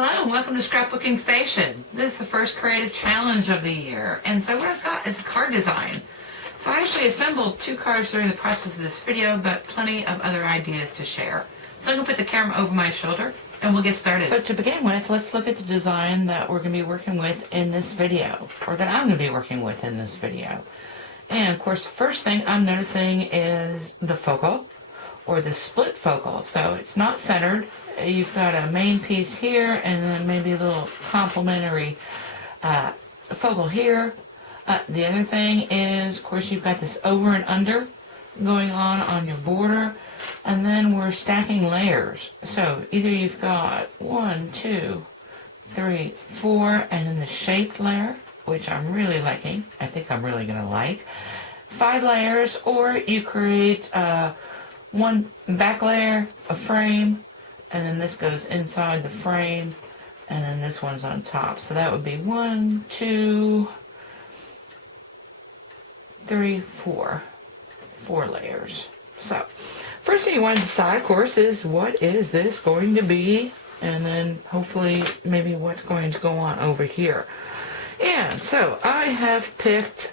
Hello and welcome to Scrapbooking Station. This is the first creative challenge of the year, and so what I've got is a card design. So I actually assembled 2 cards during the process of this video, but plenty of other ideas to share. So I'm going to put the camera over my shoulder and we'll get started. So to begin with, let's look at the design that we're going to be working with in this video, or that I'm going to be working with in this video. And of course, the first thing I'm noticing is the focal, or the split focal. So it's not centered. You've got a main piece here and then maybe a little complementary focal here. The other thing is, of course, you've got this over and under going on your border, and then we're stacking layers. So either you've got 1, 2, 3, 4, and then the shaped layer, which I'm really liking. I think I'm really going to like 5 layers, or you create one back layer, a frame, and then this goes inside the frame, and then this one's on top. So that would be 1, 2, 3, 4. 4 layers. So first thing you want to decide, of course, is what is this going to be, and then hopefully maybe what's going to go on over here. And so I have picked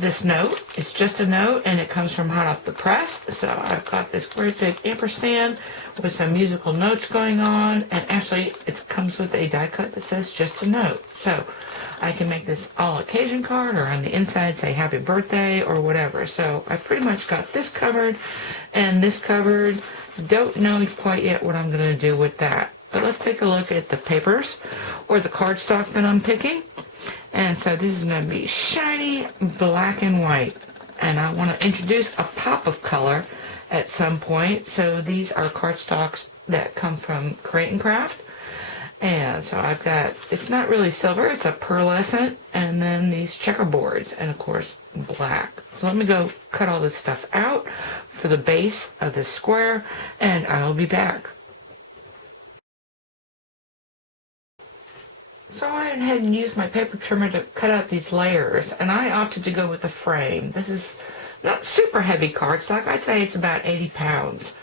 this note. It's just a note, and it comes from hot off the press. So I've got this great big ampersand with some musical notes going on, and actually it comes with a die cut that says just a note. So I can make this all occasion card, or on the inside say happy birthday or whatever. So I pretty much got this covered and this covered. Don't know quite yet what I'm going to do with that. But let's take a look at the papers or the cardstock that I'm picking. And so this is going to be shiny black and white. And I want to introduce a pop of color at some point. So these are cardstocks that come from Create and Craft. And so I've got, it's not really silver, it's a pearlescent, and then these checkerboards, and of course black. So let me go cut all this stuff out for the base of this square, and I'll be back. So I went ahead and used my paper trimmer to cut out these layers, and I opted to go with the frame. This is not super heavy cardstock. I'd say it's about 80 pounds.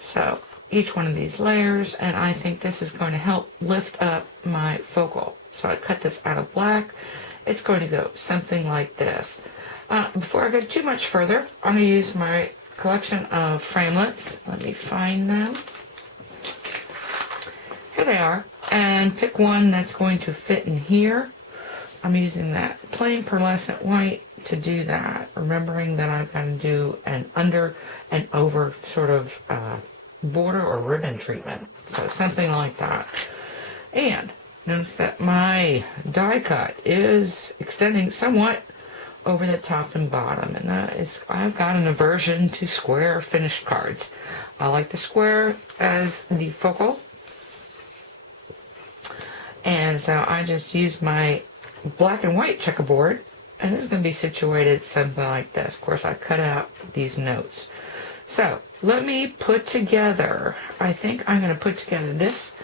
So each one of these layers, and I think this is going to help lift up my focal. So I cut this out of black. It's going to go something like this. Before I go too much further, I'm going to use my collection of framelits. Let me find them. Here they are. And pick one that's going to fit in here. I'm using that plain pearlescent white to do that, remembering that I've got to do an under and over sort of border or ribbon treatment. So something like that. And notice that my die cut is extending somewhat over the top and bottom, and that is, I've got an aversion to square finished cards. I like the square as the focal. And so I just used my black and white checkerboard, and this is going to be situated something like this. Of course, I cut out these notes. So let me put together, I think I'm going to put together this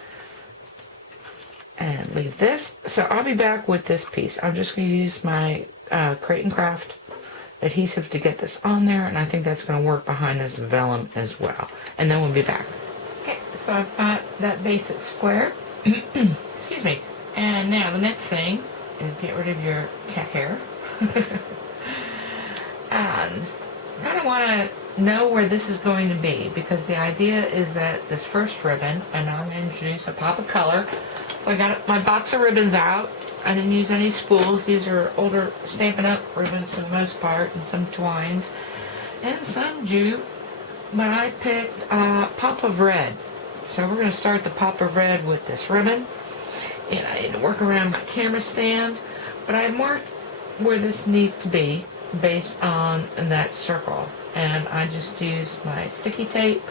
and leave this. So I'll be back with this piece. I'm just going to use my Create and Craft adhesive to get this on there, and I think that's going to work behind this vellum as well. And then we'll be back. Okay, so I've got that basic square. Excuse me. And now the next thing is get rid of your cat hair. And kind of want to know where this is going to be, because the idea is that this first ribbon, and I'm going to introduce a pop of color. So I got my box of ribbons out. I didn't use any spools. These are older Stampin' Up! Ribbons for the most part, and some twines and some jute. But I picked a pop of red. So we're going to start the pop of red with this ribbon. And I need to work around my camera stand, but I marked where this needs to be based on that circle. And I just used my sticky tape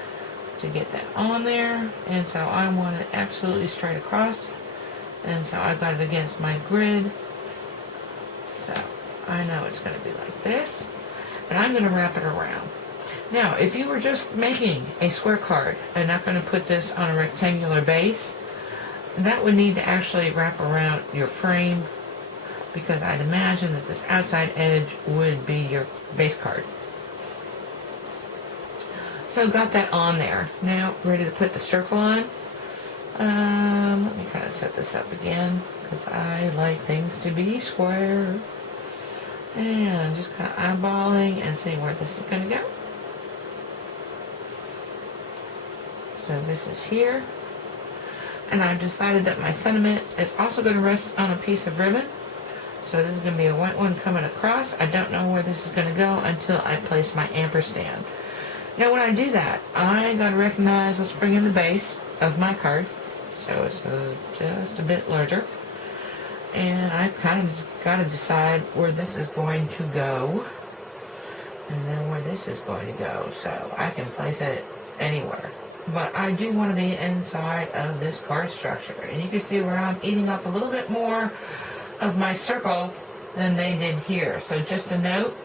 to get that on there. And so I want it absolutely straight across. And so I got it against my grid. So I know it's going to be like this. And I'm going to wrap it around. Now, if you were just making a square card and not going to put this on a rectangular base, that would need to actually wrap around your frame, because I'd imagine that this outside edge would be your base card. So got that on there. Now ready to put the circle on. Let me kind of set this up again because I like things to be square. And just kind of eyeballing and seeing where this is going to go. So this is here. And I've decided that my sentiment is also going to rest on a piece of ribbon. So this is going to be a white one coming across. I don't know where this is going to go until I place my ampersand. Now when I do that, I got to recognize, let's bring in the base of my card. So it's just a bit larger. And I've kind of got to decide where this is going to go. And then where this is going to go. So I can place it anywhere. But I do want to be inside of this card structure. And you can see where I'm eating up a little bit more of my circle than they did here. So just a note,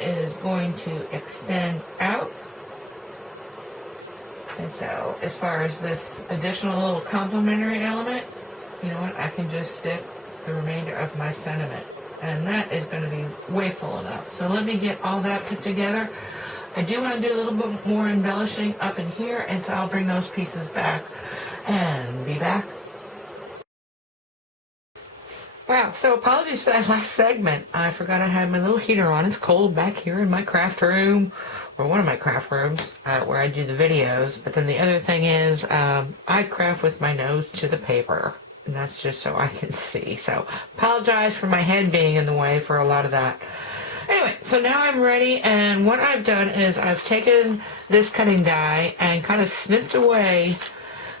it is going to extend out. And so as far as this additional little complementary element, you know what, I can just stick the remainder of my sentiment. And that is going to be way full enough. So let me get all that put together. I do want to do a little bit more embellishing up in here, and so I'll bring those pieces back and be back. Wow, so apologies for that last segment. I forgot I had my little heater on. It's cold back here in my craft room, or one of my craft rooms, where I do the videos. But then the other thing is, I craft with my nose to the paper, and that's just so I can see. So apologize for my head being in the way for a lot of that. Anyway, so now I'm ready, and what I've done is I've taken this cutting die and kind of snipped away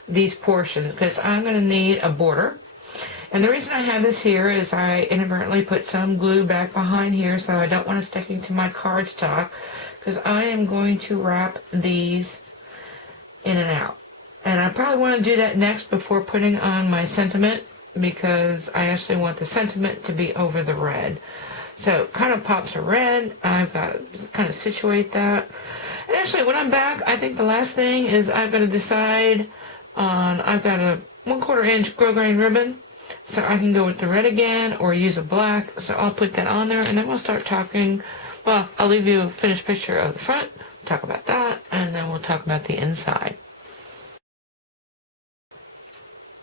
these portions because I'm going to need a border. And the reason I have this here is I inadvertently put some glue back behind here, so I don't want it sticking to my cardstock, because I am going to wrap these in and out. And I probably want to do that next before putting on my sentiment, because I actually want the sentiment to be over the red. So kind of pops of red. I've got to kind of situate that. And actually when I'm back, I think the last thing is I've got to decide on, I've got a 1/4 inch grosgrain ribbon. So I can go with the red again or use a black. So I'll put that on there and then we'll start talking. Well, I'll leave you a finished picture of the front, talk about that, and then we'll talk about the inside.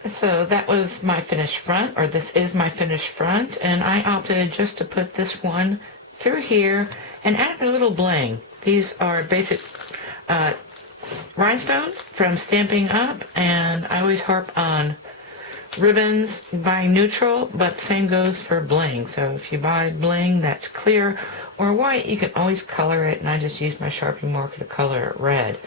So that was my finished front, or this is my finished front, and I opted just to put this one through here and add a little bling. These are basic rhinestones from Stampin' Up, and I always harp on ribbons buying neutral, but the same goes for bling. So if you buy bling that's clear or white, you can always color it, and I just use my Sharpie marker to color it red.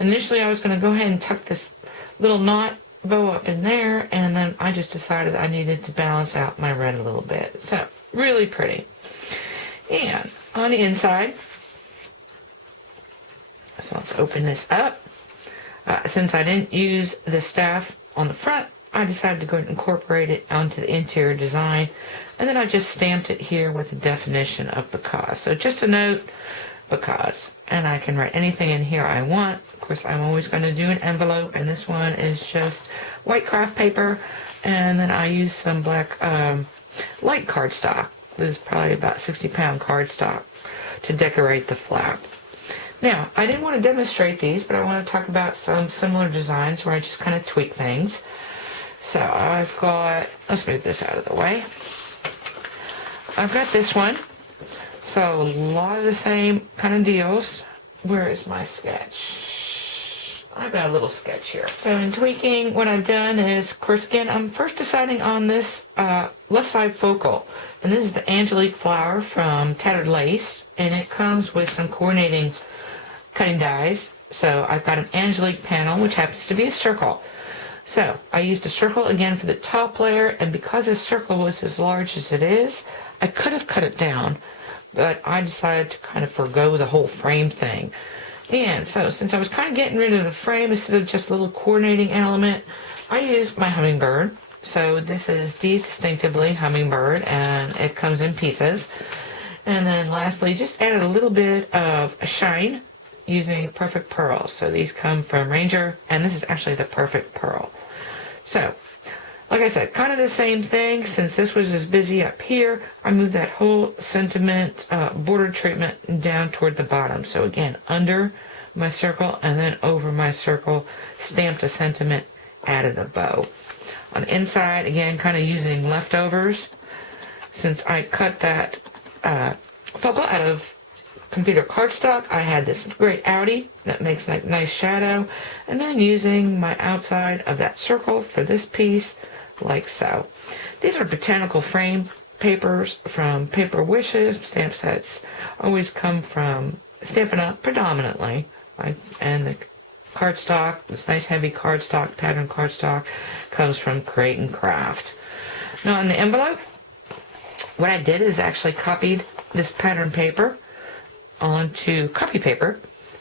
Initially I was going to go ahead and tuck this little knot bow up in there, and then I just decided I needed to balance out my red a little bit. So really pretty. And on the inside, so let's open this up. Since I didn't use the staff on the front, I decided to go ahead and incorporate it onto the interior design, and then I just stamped it here with the definition of because. So just a note, because, and I can write anything in here I want. Of course, I'm always going to do an envelope, and this one is just white craft paper, and then I use some black light cardstock. This is probably about 60-pound cardstock to decorate the flap. Now, I didn't want to demonstrate these, but I want to talk about some similar designs where I just kind of tweak things. So I've got, let's move this out of the way. I've got this one. So a lot of the same kind of deals. Where is my sketch? I've got a little sketch here. So in tweaking, what I've done is, of course, again, I'm first deciding on this left side focal. And this is the Angelique flower from Tattered Lace. And it comes with some coordinating cutting dies. So I've got an Angelique panel, which happens to be a circle. So I used a circle again for the top layer, and because this circle was as large as it is, I could have cut it down, but I decided to kind of forgo the whole frame thing. And so since I was kind of getting rid of the frame instead of just a little coordinating element, I used my hummingbird. So this is Dee's Distinctively Hummingbird, and it comes in pieces. And then lastly, just added a little bit of a shine using Perfect Pearl. So these come from Ranger, and this is actually the Perfect Pearl. So, like I said, kind of the same thing. Since this was as busy up here, I moved that whole sentiment border treatment down toward the bottom. So again, under my circle and then over my circle, stamped a sentiment added a bow. On the inside, again, kind of using leftovers. Since I cut that focal out of computer cardstock, I had this great Audi that makes a nice shadow, and then using my outside of that circle for this piece, like so. These are botanical frame papers from Paper Wishes. Stamp sets always come from Stampin' Up! Predominantly, and the cardstock, this nice heavy cardstock, pattern cardstock, comes from Create and Craft. Now in the envelope, what I did is actually copied this pattern paper onto copy paper,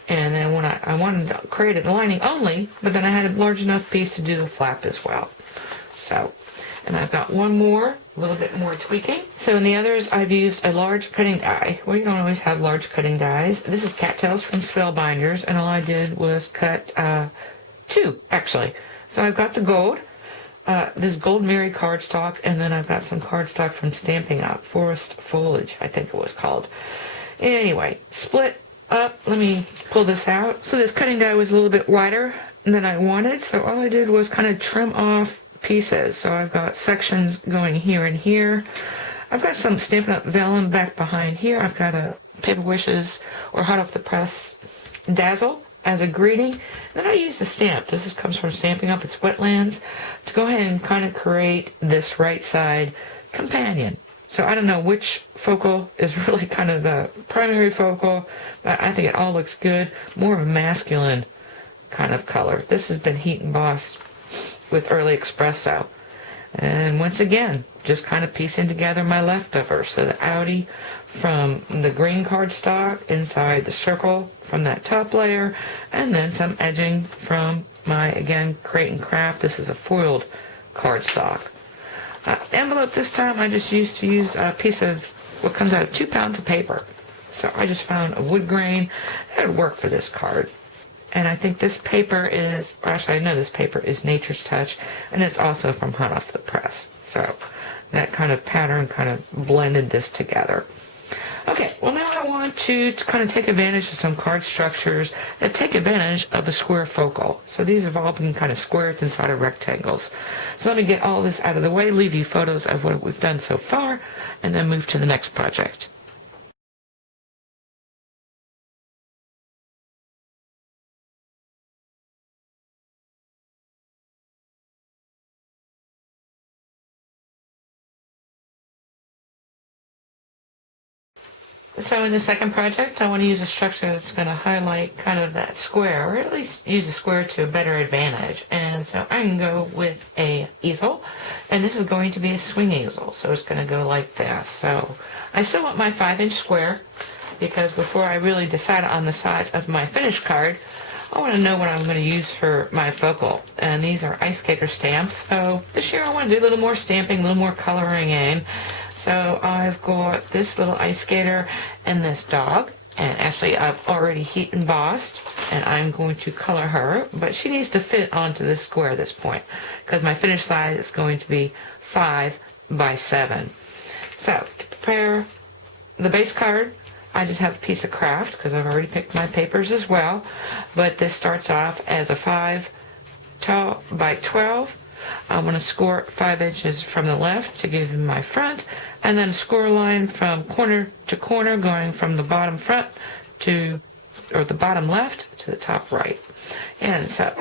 and then when I wanted to create a lining only, but then I had a large enough piece to do the flap as well. So, and I've got one more, a little bit more tweaking. So in the others, I've used a large cutting die. Well, you don't always have large cutting dies. This is Cattails from Spellbinders, and all I did was cut two, actually. So I've got the gold, this Gold Mary cardstock, and then I've got some cardstock from Stampin' Up! Forest Foliage, I think it was called. Anyway, split up. Let me pull this out. So this cutting die was a little bit wider than I wanted, so all I did was kind of trim off pieces. So I've got sections going here and here. I've got some Stampin' Up! Vellum back behind here. I've got a Paper Wishes or Hot Off the Press Dazzle as a greeting. Then I use the stamp. This comes from Stampin' Up! It's Wetlands, to go ahead and kind of create this right side companion. So I don't know which focal is really kind of the primary focal, but I think it all looks good. More of a masculine kind of color. This has been heat embossed with early espresso. And once again, just kind of piecing together my leftovers. So the Audi from the green cardstock inside the circle from that top layer, and then some edging from my, again, Create and Craft. This is a foiled cardstock. Envelope this time I just used to use a piece of what comes out of 2 pounds of paper. So I just found a wood grain that would work for this card. And I think this paper is, actually I know this paper is Nature's Touch, and it's also from Hot Off the Press. So that kind of pattern kind of blended this together. Okay, well now I want to kind of take advantage of some card structures that take advantage of a square focal. So these have all been kind of squares inside of rectangles. So let me get all this out of the way, leave you photos of what we've done so far, and then move to the next project. So in the second project, I want to use a structure that's going to highlight kind of that square, or at least use the square to a better advantage. And so I can go with a easel, and this is going to be a swing easel, so it's going to go like this. So I still want my 5-inch square, because before I really decide on the size of my finished card, I want to know what I'm going to use for my focal. And these are ice skater stamps. So this year I want to do a little more stamping, a little more coloring in. So I've got this little ice skater and this dog, and actually I've already heat embossed, and I'm going to color her, but she needs to fit onto this square at this point, because my finished size is going to be 5 by 7. So to prepare the base card, I just have a piece of craft, because I've already picked my papers as well, but this starts off as a 5 by 12. I'm going to score 5 inches from the left to give me my front, and then a score line from corner to corner, going from the bottom front to, or the bottom left to the top right. And so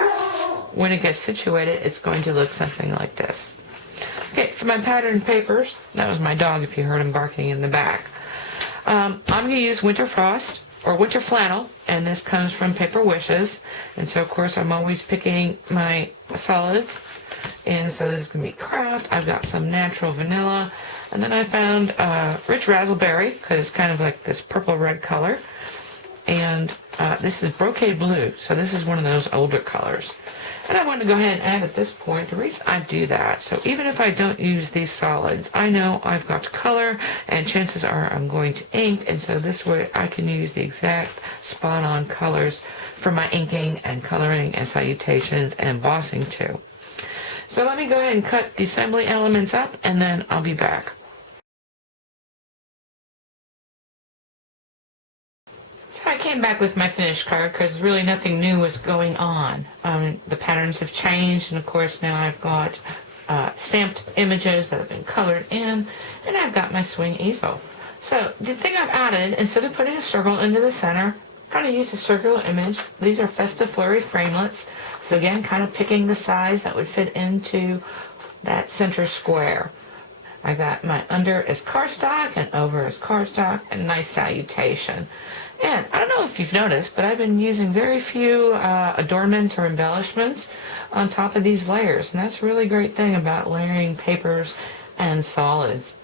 when it gets situated, it's going to look something like this. Okay, for my pattern papers, that was my dog if you heard him barking in the back. I'm going to use Winter Frost or Winter Flannel, and this comes from Paper Wishes. And so of course I'm always picking my solids. And so this is going to be craft. I've got some natural vanilla. And then I found rich raspberry, because it's kind of like this purple-red color. And this is brocade blue. So this is one of those older colors. And I want to go ahead and add at this point, the reason I do that, so even if I don't use these solids, I know I've got to color, and chances are I'm going to ink. And so this way I can use the exact spot-on colors for my inking and coloring and salutations and embossing too. So let me go ahead and cut the assembly elements up, and then I'll be back. So I came back with my finished card because really nothing new was going on. The patterns have changed, and of course now I've got stamped images that have been colored in, and I've got my swing easel. So the thing I've added, instead of putting a circle into the center, kind of use a circular image. These are Festive Flurry framelits. So again, kind of picking the size that would fit into that center square. I got my under as cardstock and over as cardstock, and nice salutation. And I don't know if you've noticed, but I've been using very few adornments or embellishments on top of these layers. And that's a really great thing about layering papers and solids.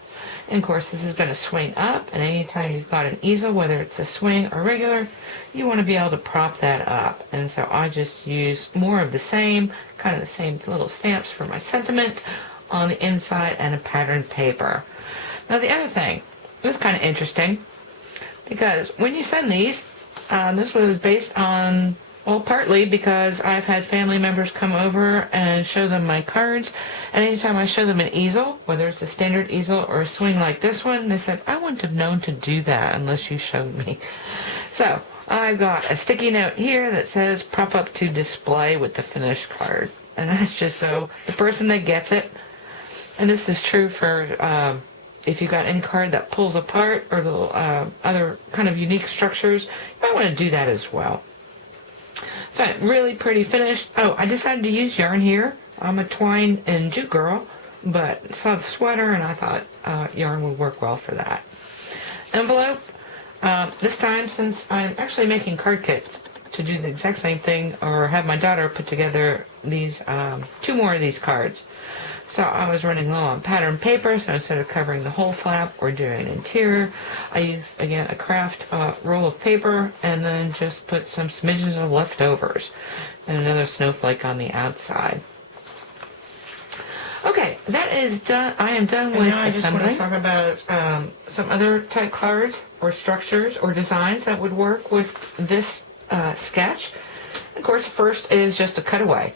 And of course, this is going to swing up, and anytime you've got an easel, whether it's a swing or regular, you want to be able to prop that up. And so I just use more of the same, kind of the same little stamps for my sentiment on the inside and a patterned paper. Now the other thing, this is kind of interesting, because when you send these, this was based on, well, partly because I've had family members come over and show them my cards, and anytime I show them an easel, whether it's a standard easel or a swing like this one, they said, I wouldn't have known to do that unless you showed me. So I've got a sticky note here that says prop up to display with the finished card, and that's just so the person that gets it, and this is true for if you've got any card that pulls apart or the other kind of unique structures, you might want to do that as well. So really pretty finished. Oh, I decided to use yarn here. I'm a twine and jute girl, but saw the sweater and I thought yarn would work well for that. Envelope. This time, since I'm actually making card kits to do the exact same thing, or have my daughter put together these 2 more of these cards. So I was running low on pattern paper, so instead of covering the whole flap or doing an interior, I used, again, a craft roll of paper and then just put some smidgens of leftovers and another snowflake on the outside. Okay, that is done. I am done with assembly. Now I just want to talk about some other type cards or structures or designs that would work with this sketch. Of course, first is just a cutaway.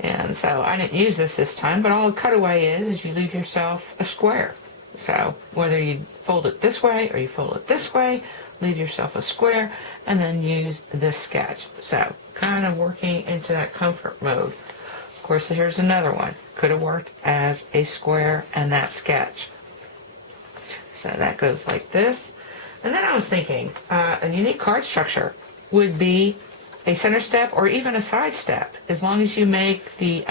And so I didn't use this time, but all a cutaway is you leave yourself a square. So whether you fold it this way or you fold it this way, leave yourself a square and then use this sketch. So kind of working into that comfort mode. Of course, here's another one. Could have worked as a square and that sketch. So that goes like this. And then I was thinking a unique card structure would be a center step or even a side step, as long as you make the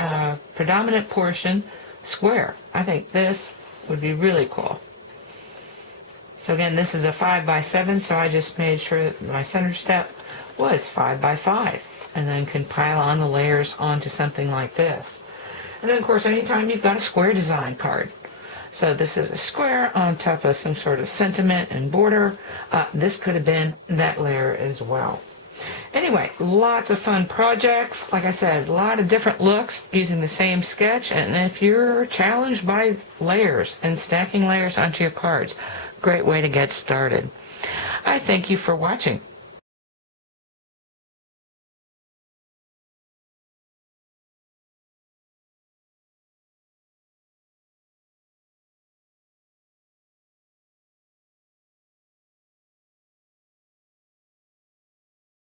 predominant portion square. I think this would be really cool. So again, this is a 5x7, so I just made sure that my center step was 5x5, and then can pile on the layers onto something like this. And then of course, anytime you've got a square design card. So this is a square on top of some sort of sentiment and border. This could have been that layer as well. Anyway, lots of fun projects. Like I said, a lot of different looks using the same sketch. And if you're challenged by layers and stacking layers onto your cards, great way to get started. I thank you for watching.